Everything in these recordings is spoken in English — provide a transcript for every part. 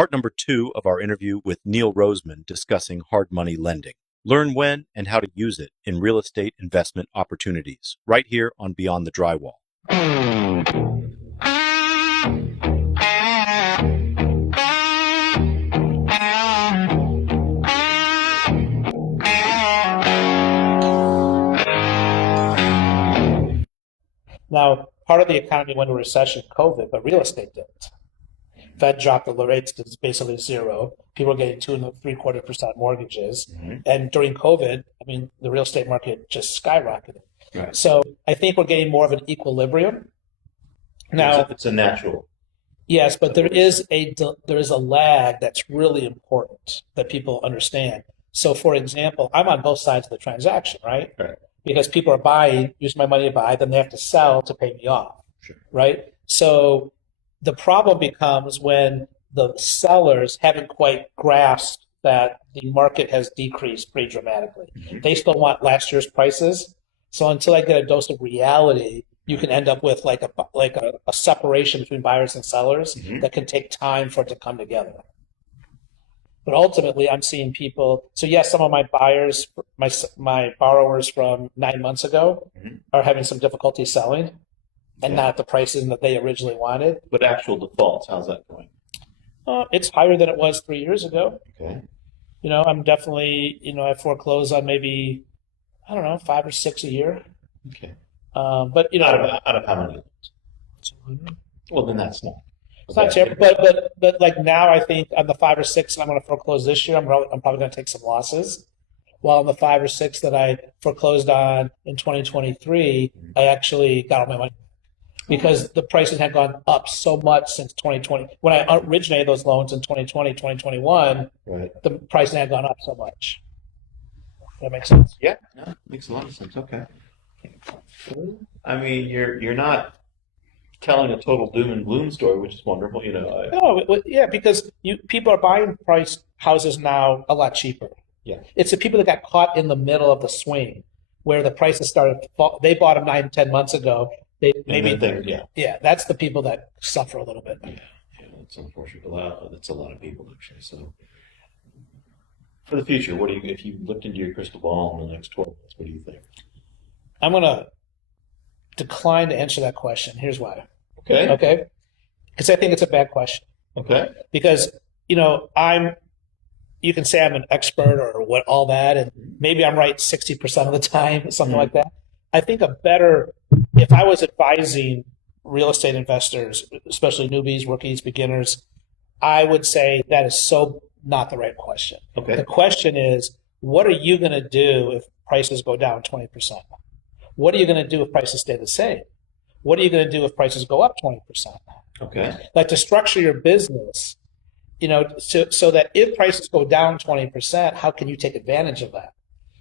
part number 2 of our interview with Neil Rosemen discussing hard money lending. Learn when and how to use it in real estate investment opportunities, right here on Beyond the Drywall. Now, part of the economy went into recession, COVID, but real estate didn't. Fed dropped the rates to basically zero. People were getting 2.75% mortgages. And during COVID, the real estate market just skyrocketed. Right. So I think we're getting more of an equilibrium. Now, It's a natural. yes, but there is a lag that's really important that people understand. So, for example, I'm on both sides of the transaction, right? Right. Because people are buying, using my money to buy, then they have to sell to pay me off, Sure. right? So the problem becomes when the sellers haven't quite grasped that the market has decreased pretty dramatically. They still want last year's prices. So until I get a dose of reality, you can end up with like a separation between buyers and sellers that can take time for it to come together. But ultimately, I'm seeing people. So yes, some of my buyers, my borrowers from 9 months ago, are having some difficulty selling, and not at the pricing that they originally wanted. But actual defaults, how's that going? It's higher than it was 3 years ago. Okay. I'm definitely, I foreclose on maybe, 5 or 6 a year. Okay. But Out of how many? Well, then that's not. it's not terrible. But like now, I think on the 5 or 6 that I'm going to foreclose this year, I'm probably going to take some losses. While on the 5 or 6 that I foreclosed on in 2023, I actually got all my money because the prices had gone up so much since 2020. When I originated those loans in 2020, 2021, Right. the prices had gone up so much. That makes sense? Yeah. No, makes a lot of sense. Okay. You're not telling a total doom and gloom story, which is wonderful. No, because people are buying price houses now a lot cheaper. Yeah. It's the people that got caught in the middle of the swing where the prices started to fall. They bought them 9, 10 months ago. That's the people that suffer a little bit. Yeah, it's unfortunate. That's a lot of people actually. So, for the future, if you looked into your crystal ball in the next 12 months, what do you think? I'm going to decline to answer that question. Here's why. Okay. Because I think it's a bad question. Okay. Because, you can say I'm an expert or what, all that, and maybe I'm right 60% of the time, something like that. I think if I was advising real estate investors, especially newbies, rookies, beginners, I would say that is so not the right question. Okay. The question is, what are you going to do if prices go down 20%? What are you going to do if prices stay the same? What are you going to do if prices go up 20%? Okay. Like to structure your business, so that if prices go down 20%, how can you take advantage of that?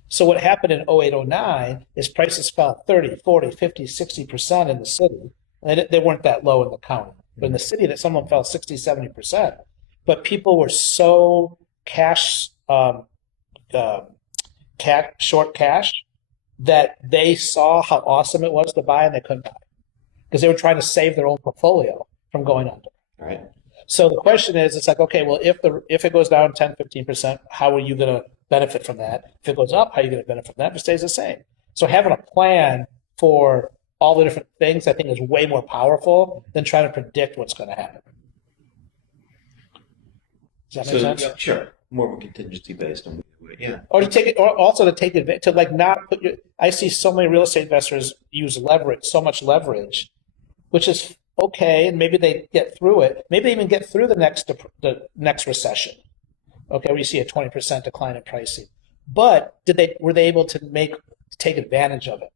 So what happened in 08, 09 is prices fell 30, 40, 50, 60% in the city. And they weren't that low in the county. But in the city, that some of them fell 60, 70%. But people were so short cash that they saw how awesome it was to buy and they couldn't buy because they were trying to save their own portfolio from going under. All right. So the question is, it's like, okay, well, if it goes down 10, 15%, how are you going to benefit from that? If it goes up, how are you going to benefit from that? If it stays the same. So having a plan for all the different things, I think, is way more powerful than trying to predict what's going to happen. Does that make sense? Yeah, sure. More of a contingency based on yeah. Or to take it, or also to take advantage, to like not put your. I see so many real estate investors use leverage, so much leverage, which is okay, and maybe they get through it. Maybe they even get through the next recession. Okay, where you see a 20% decline in pricing. But were they able to take advantage of it?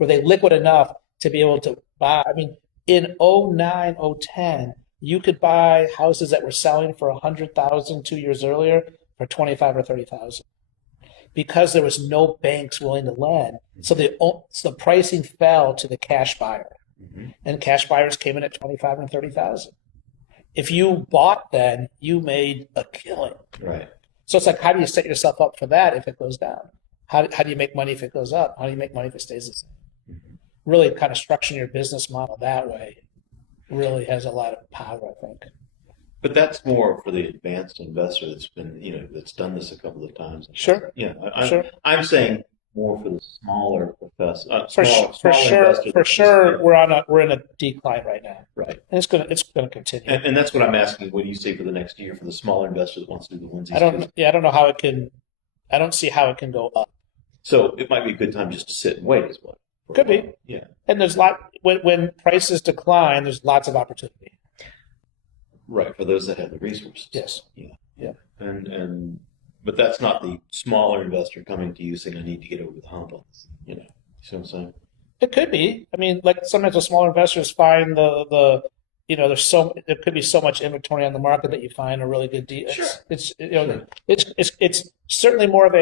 Were they liquid enough to be able to buy? In 09, 010, you could buy houses that were selling for $100,000 2 years earlier for $25,000 or $30,000 because there was no banks willing to lend. So the pricing fell to the cash buyer, and cash buyers came in at $25,000 and $30,000. If you bought then, you made a killing. Right. So it's like, how do you set yourself up for that if it goes down? How do you make money if it goes up? How do you make money if it stays the same? Really kind of structuring your business model that way really has a lot of power, I think. But that's more for the advanced investor that's been, that's done this a couple of times. Sure, Yeah, sure. I'm saying more for the smaller professor, For smaller investor. for sure, we're in a decline right now, Right. and it's gonna continue. And that's what I'm asking. What do you say for the next year for the smaller investor that wants to do the onesies? I don't know how it can. I don't see how it can go up. So it might be a good time just to sit and wait as well. Could be. Yeah. And there's when prices decline, there's lots of opportunity. Right, for those that have the resources. Yes. Yeah. But that's not the smaller investor coming to you saying, I need to get over the hump on this. You see what I'm saying? It could be. I mean, like sometimes the smaller investors find there could be so much inventory on the market that you find a really good deal. Sure. It's certainly more of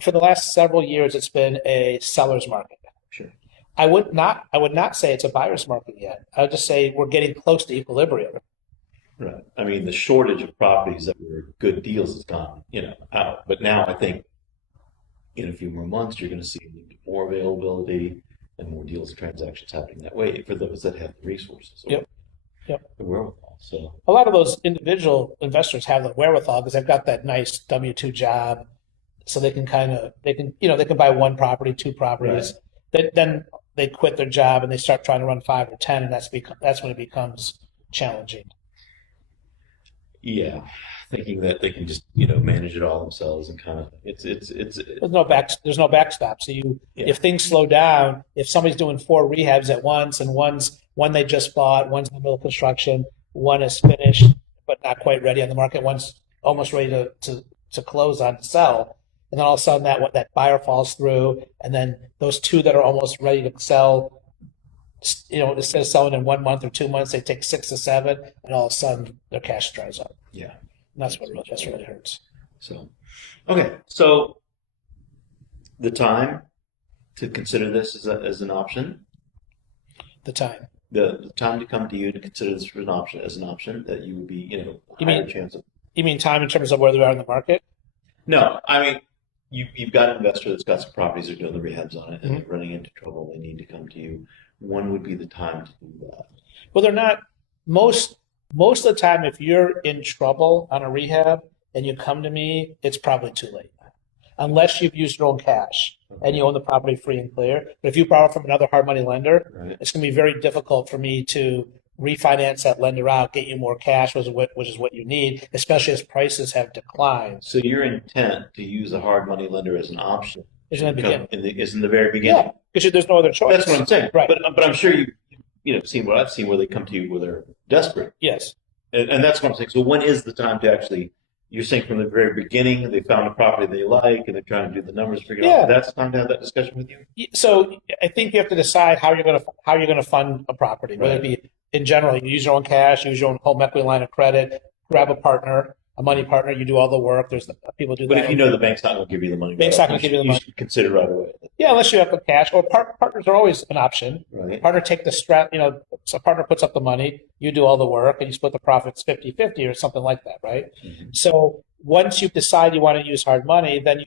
for the last several years, it's been a seller's market. Sure. I would not say it's a buyer's market yet. I would just say we're getting close to equilibrium. Right. I mean, the shortage of properties that were good deals has gone, out. But now I think in a few more months, you're going to see a little bit more availability and more deals and transactions happening that way for those that have the resources. Yep. The wherewithal. So a lot of those individual investors have the wherewithal because they've got that nice W-2 job, so they can buy one property, two properties. Right. Then they quit their job and they start trying to run 5 or 10, and that's when it becomes challenging. Yeah, thinking that they can just manage it all themselves and kind of There's no backstop. So if things slow down, if somebody's doing 4 rehabs at once and one they just bought, one's in the middle of construction, one is finished but not quite ready on the market, one's almost ready to close on to sell, and then all of a sudden that buyer falls through, and then those 2 that are almost ready to sell, instead of selling in 1 month or 2 months, they take 6 to 7, and all of a sudden their cash dries up. Yeah, and that's what really hurts. So, okay, so the time to consider this as an option. The time. The time to come to you to consider this as an option that you would be, higher chance of. You mean time in terms of where they are in the market? No, I mean you've got an investor that's got some properties they're doing the rehabs on it and they're running into trouble. They need to come to you. When would be the time to do that? Well, they're not. Most of the time, if you're in trouble on a rehab and you come to me, it's probably too late. Unless you've used your own cash and you own the property free and clear. But if you borrow from another hard money lender, Right. It's going to be very difficult for me to refinance that lender out, get you more cash, which is what you need, especially as prices have declined. So your intent to use a hard money lender as an option Is in the beginning. is in the very beginning. Yeah, because there's no other choice. That's what I'm saying. Right. But I'm sure you've seen what I've seen where they come to you where they're desperate. Yes. And that's what I'm saying. So when is the time to actually, you're saying from the very beginning, they found a property they like and they're trying to do the numbers, figure it out. That's the time to have that discussion with you? So I think you have to decide how you're going to fund a property, whether it be in general, you use your own cash, use your own home equity line of credit, grab a partner, a money partner, you do all the work. There's people do that. But if you know the bank's not going to give you the money, Bank's not going to give you the money. You should consider right away. Yeah, unless you have the cash. Or partners are always an option. Right. Partner take the strap, so a partner puts up the money, you do all the work, and you split the profits 50-50 or something like that, right? Mm-hmm. So once you decide you want to use hard money, then you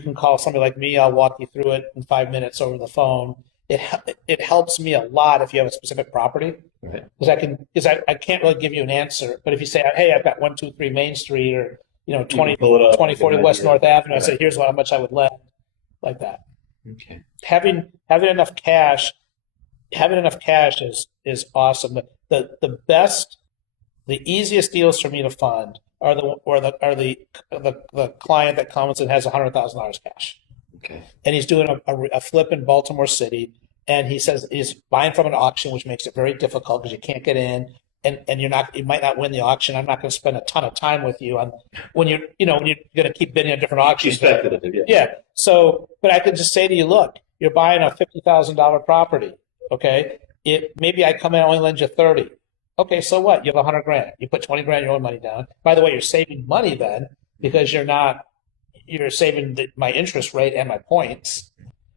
can call somebody like me. I'll walk you through it in 5 minutes over the phone. It helps me a lot if you have a specific property, Right. because I can't really give you an answer. But if you say, hey, I've got 123 Main Street or 2040 West North Avenue, I say, here's how much I would lend, like that. Okay. Having enough cash is awesome. The best, the easiest deals for me to fund are the client that comes and has $100,000 cash. Okay. And he's doing a flip in Baltimore City, and he says he's buying from an auction, which makes it very difficult because you can't get in, and you might not win the auction. I'm not going to spend a ton of time with you on when you're going to keep bidding at different auctions. Speculative, yeah. Yeah. So, but I could just say to you, look, you're buying a $50,000 property. Okay. Maybe I come in and only lend you 30. Okay. So what? You have $100,000. You put 20 grand of your own money down. By the way, you're saving money then because you're saving my interest rate and my points.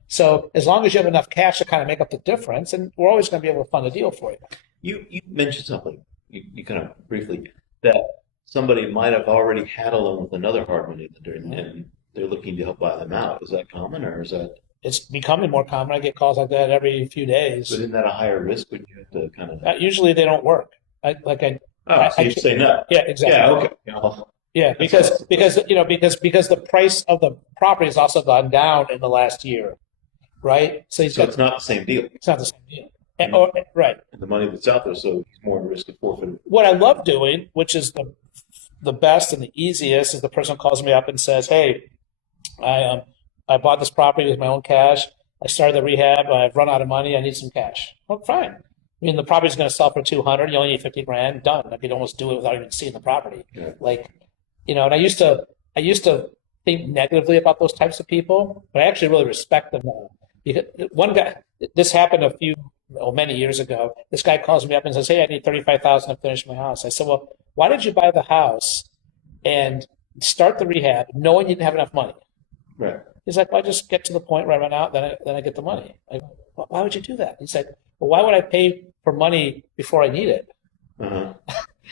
So as long as you have enough cash to kind of make up the difference, and we're always going to be able to fund a deal for you. You mentioned something, you kind of briefly, that somebody might have already had a loan with another hard money lender and they're looking to help buy them out. Is that common, or is that? It's becoming more common. I get calls like that every few days. But isn't that a higher risk when you have to kind of? Usually they don't work. Oh, so you say no. Yeah, exactly. Yeah, okay. Well, Yeah, because the price of the property has also gone down in the last year, right? So so it's not the same deal. it's not the same deal. Mhm. Right. And the money that's out there, so he's more at risk of forfeiting. What I love doing, which is the best and the easiest, is the person calls me up and says, "Hey, I bought this property with my own cash. I started the rehab. I've run out of money. I need some cash." Well, fine. I mean, the property's going to sell for 200. You only need 50 grand. Done. I could almost do it without even seeing the property. Yeah. Like, and I used to think negatively about those types of people, but I actually really respect them now. Because one guy, this happened many years ago. This guy calls me up and says, "Hey, I need 35,000 to finish my house." I said, "Well, why did you buy the house and start the rehab knowing you didn't have enough money?" Right. He's like, "Well, I just get to the point where I run out, then I get the money." I go, "Well, why would you do that?" He's like, "Well, why would I pay for money before I need it?" Uh-huh.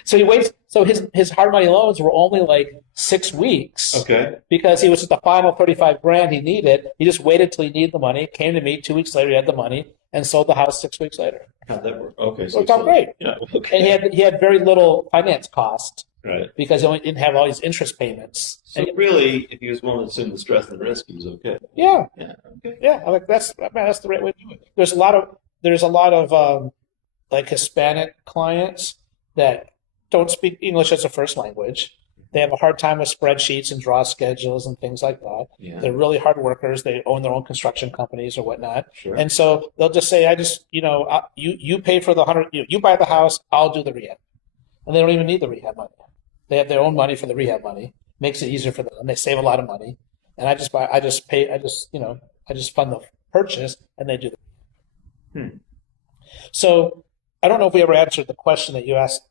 So he waits. So his hard money loans were only like 6 weeks. Okay. Because he was at the final 35 grand he needed. He just waited till he needed the money, came to me 2 weeks later, he had the money, and sold the house 6 weeks later. How'd that work? Okay. So Worked out great. Yeah. Okay. And he had very little finance cost Right. because he only didn't have all these interest payments. So really, if he was willing to assume the stress and the risk, he was okay. Yeah. Yeah. Okay. Yeah. I'm like, that's the right way to do it. There's a lot of like Hispanic clients that don't speak English as a first language. They have a hard time with spreadsheets and draw schedules and things like that. Yeah. They're really hard workers. They own their own construction companies or whatnot. Sure. And so they'll just say, you pay for the 100, you buy the house, I'll do the rehab. And they don't even need the rehab money. They have their own money for the rehab money. Makes it easier for them. They save a lot of money. And I just fund the purchase and they do the So I don't know if we ever answered the question that you asked,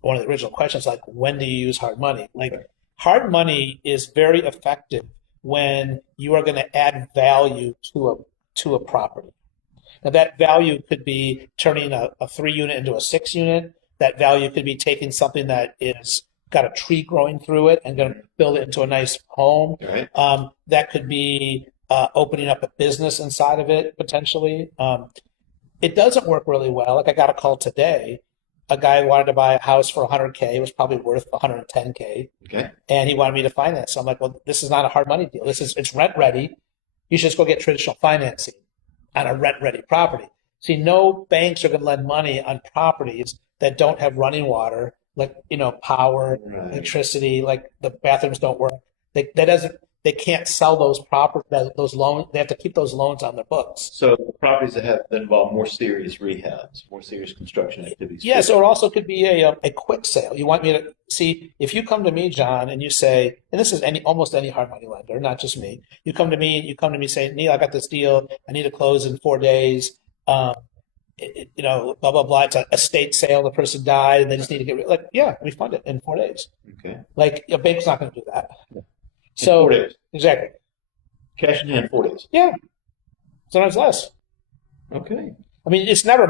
one of the original questions, like, when do you use hard money? Like, hard money is very effective when you are going to add value to a property. Now, that value could be turning a 3-unit into a 6-unit. That value could be taking something that is got a tree growing through it and going to build it into a nice home. Right. That could be opening up a business inside of it, potentially. It doesn't work really well. Like, I got a call today. A guy wanted to buy a house for $100K. It was probably worth $110K. Okay. And he wanted me to finance. So I'm like, well, this is not a hard money deal. It's rent ready. You should just go get traditional financing on a rent ready property. See, no banks are going to lend money on properties that don't have running water, like, power, Right. electricity, like the bathrooms don't work. They can't sell those loans. They have to keep those loans on their books. So properties that involve more serious rehabs, more serious construction activities. Yeah, so it also could be a quick sale. You want me to see, if you come to me, John, and you say, and this is almost any hard money lender, not just me. You come to me saying, "Neil, I got this deal. I need to close in 4 days. Blah blah blah. It's a estate sale. The person died, and they just need to get rid." Like, yeah, we fund it in 4 days. Okay. Like, a bank's not going to do that. In So 4 days. exactly, Cash in hand, 4 days. yeah. Sometimes less. Okay. I mean, it's never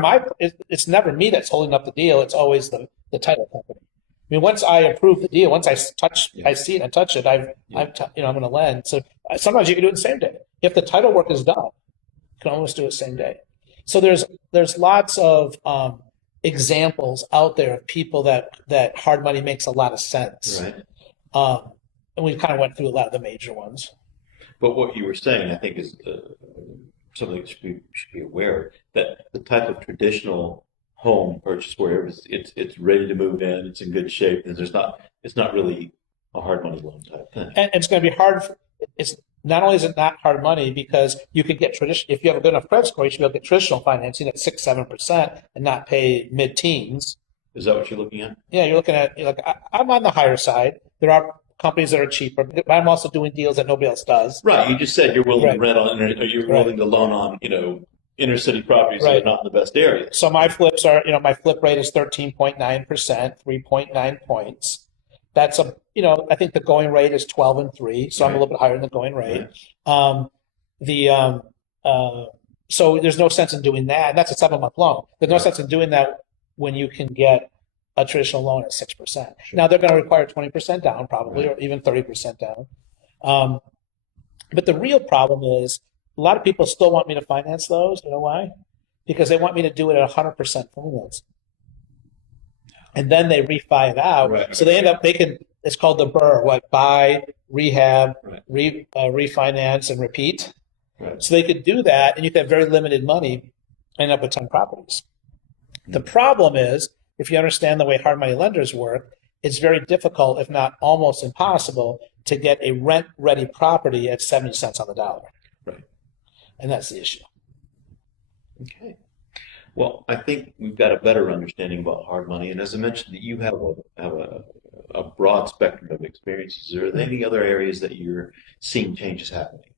me that's holding up the deal. It's always the title company. I mean, once I approve the deal, once I see it and touch it, I'm going to lend. So sometimes you can do it the same day. If the title work is done, you can almost do it the same day. So there's lots of examples out there of people that hard money makes a lot of sense. Right. And we kind of went through a lot of the major ones. But what you were saying, I think, is something that should be aware of, that the type of traditional home purchase where it's ready to move in, it's in good shape, and it's not really a hard money loan type thing. And it's going to be hard. It's not only is it not hard money, because you could get if you have a good enough credit score, you should be able to get traditional financing at 6-7% and not pay mid-teens. Is that what you're looking at? Yeah, you're looking at, I'm on the higher side. There are companies that are cheaper, but I'm also doing deals that nobody else does. Right. You just said you're willing Right. to rent on, or you're willing to loan on, inner city properties that Right. are not in the best areas. So my flips are, my flip rate is 13.9%, 3.9 points. That's I think the going rate is 12 and 3, so I'm a Right. little bit higher than the going rate. Right. So there's no sense in doing that. And that's a 7-month loan. There's no Right. sense in doing that when you can get a traditional loan at 6%. Sure. Now they're going to require 20% down probably, Right. or even 30% down. But the real problem is a lot of people still want me to finance those. You know why? Because they want me to do it at 100% finance. and then they refi it out. Right. So they end up making, it's called the BRRRR, what, buy, rehab, Right. refinance, and repeat. Right. So they could do that, and you could have very limited money, end up with 10 properties. The problem is, if you understand the way hard money lenders work, it's very difficult, if not almost impossible, to get a rent-ready property at 70 cents on the dollar. Right. And that's the issue. Okay. Well, I think we've got a better understanding about hard money. And as I mentioned, that you have a broad spectrum of experiences. Are there any other areas that you're seeing changes happening?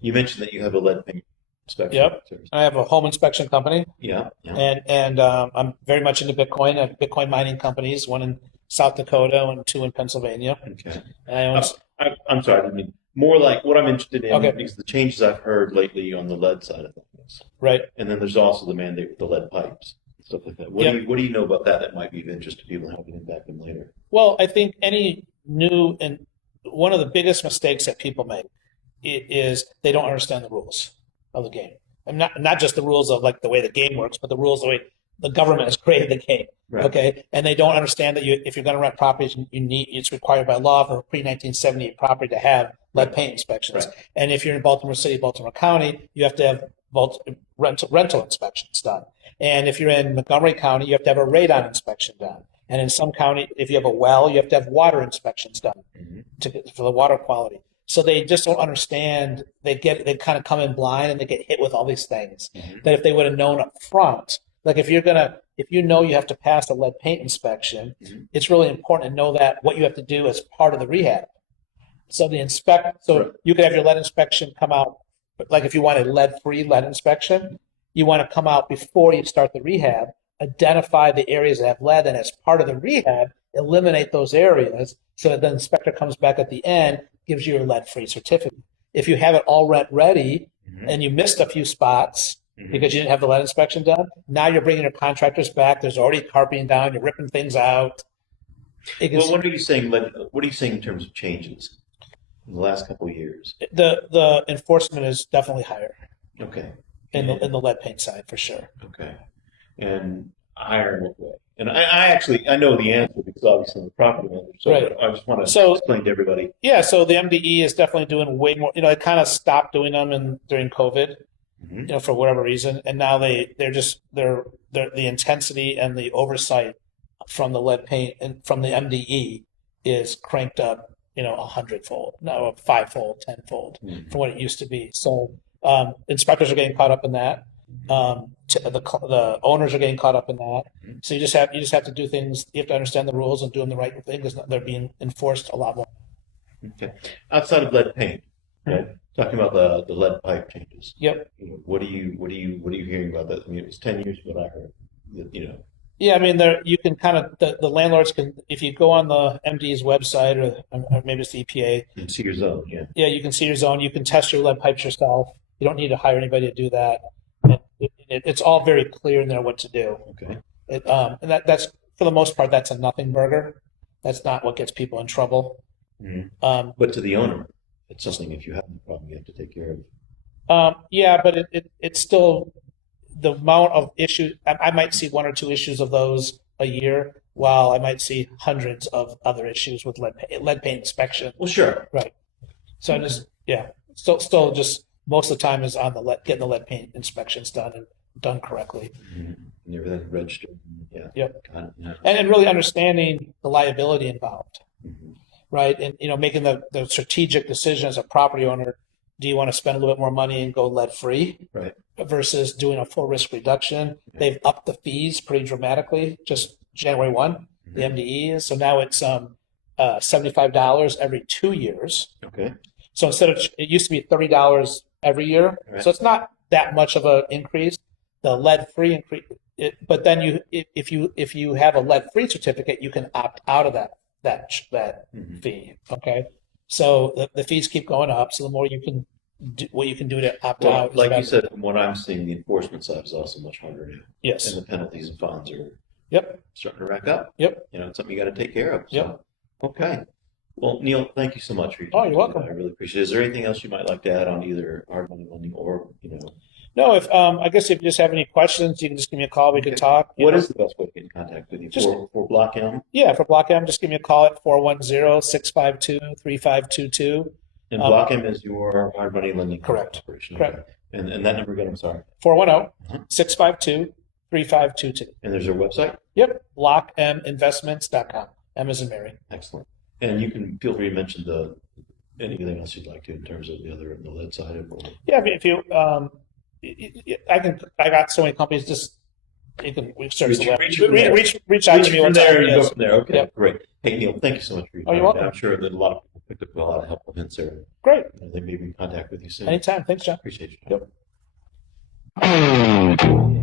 You mentioned that you have a lead paint inspection. Yep. service. I have a home inspection company, Yeah. Yeah. and I'm very much into Bitcoin. I have Bitcoin mining companies, one in South Dakota and two in Pennsylvania. Okay. And I own, I'm sorry. I mean, more like what I'm interested in Okay. is the changes I've heard lately on the lead side of things. right. And then there's also the mandate with the lead pipes, stuff like that. What Yep. do you know about that that might be of interest to people and how we can impact them later? Well, I think any new, and one of the biggest mistakes that people make is they don't understand the rules of the game. And not just the rules of like the way the game works, but the rules of the way the government has created the game. Right. Okay. And they don't understand that if you're going to rent properties, it's required by law for a pre-1978 property to have lead paint inspections. Right. And if you're in Baltimore City, Baltimore County, you have to have rental inspections done. And if you're in Montgomery County, you have to have a radon inspection done. And in some county, if you have a well, you have to have water inspections done for the water quality. So they just don't understand. They kind of come in blind and they get hit with all these things that if they would have known up front, like if you know you have to pass a lead paint inspection, it's really important to know that what you have to do as part of the rehab. So Right. you could have your lead inspection come out, like if you want a lead-free lead inspection, you want to come out before you start the rehab, identify the areas that have lead, and as part of the rehab, eliminate those areas so that the inspector comes back at the end, gives you your lead-free certificate. If you have it all rent-ready and you missed a few spots because you didn't have the lead inspection done, now you're bringing your contractors back. There's already carpeting down. You're ripping things out. Well, what are you saying? What are you saying in terms of changes in the last couple of years? The enforcement is definitely higher Okay. in the lead paint side for sure. Okay. And higher in what way? And I know the answer because obviously I'm the property manager. So Right. I just want to explain to everybody. Yeah, so the MDE is definitely doing way more. It kind of stopped doing them during COVID, for whatever reason, and now they're the intensity and the oversight from the lead paint and from the MDE is cranked up, 100-fold, no, 5-fold, 10-fold from what it used to be. So inspectors are getting caught up in that. The owners are getting caught up in that. So you just have to do things. You have to understand the rules and do them the right thing because they're being enforced a lot more. Okay. Outside of lead paint, right? Talking about the lead pipe changes. Yep. What are you hearing about that? I mean, it was 10 years ago I heard. Yeah, I mean, you can kind of the landlords can, if you go on the MD's website or maybe it's the EPA. You can see your zone, yeah. Yeah, you can see your zone. You can test your lead pipes yourself. You don't need to hire anybody to do that. It's all very clear in there what to do. Okay. And that's for the most part, that's a nothing burger. That's not what gets people in trouble. But to the owner, it's something if you have a problem, you have to take care of. Yeah, but it's still the amount of issues. I might see one or two issues of those a year, while I might see hundreds of other issues with lead paint inspection. Well, sure. Right. So still just most of the time is on getting the lead paint inspections done and done correctly. And everything registered. Yeah. Yep. Got it. Yeah. And really understanding the liability involved, right? And making the strategic decision as a property owner. Do you want to spend a little bit more money and go lead free, Right. versus doing a full risk reduction? They've upped the fees pretty dramatically just January 1. The MDE is, so now it's $75 every 2 years. Okay. So it used to be $30 every year. Right. So it's not that much of an increase. The lead free increase, but then if you have a lead free certificate, you can opt out of that fee. Okay. So the fees keep going up. So the more you can do, what you can do to opt Well, out. like you said, from what I'm seeing, the enforcement side is also much harder now. Yes. And the penalties and fines are Yep. starting to rack up. Yep. It's something you got to take care of. So. Yep. Okay. Well, Neil, thank you so much for your Oh, time. you're welcome. I really appreciate it. Is there anything else you might like to add on either hard money lending or, No, if I guess if you just have any questions, you can just give me a call. We could talk. What is the best way to get in contact with you? Just- For Block M? Yeah, for Block M, just give me a call at 410-652-3522. And Block M is your hard money lending Correct. operation. Correct. Okay. And that number again, I'm sorry. 410-652-3522. And there's your website? Yep, blockminvestments.com. M as in Mary. Excellent. And you can feel free to mention anything else you'd like to in terms of the lead side of it. Yeah, if you, I got so many companies, just, you can search the web. Reach out to me from one time. there, you go Yes. from there. Okay, Yep. great. Hey, Neil, thank you so much for your time. Oh, you're welcome. I'm sure that a lot of people picked up a lot of helpful hints there. Great. They may be in contact with you soon. Anytime. Thanks, John. Appreciate your time. Yep.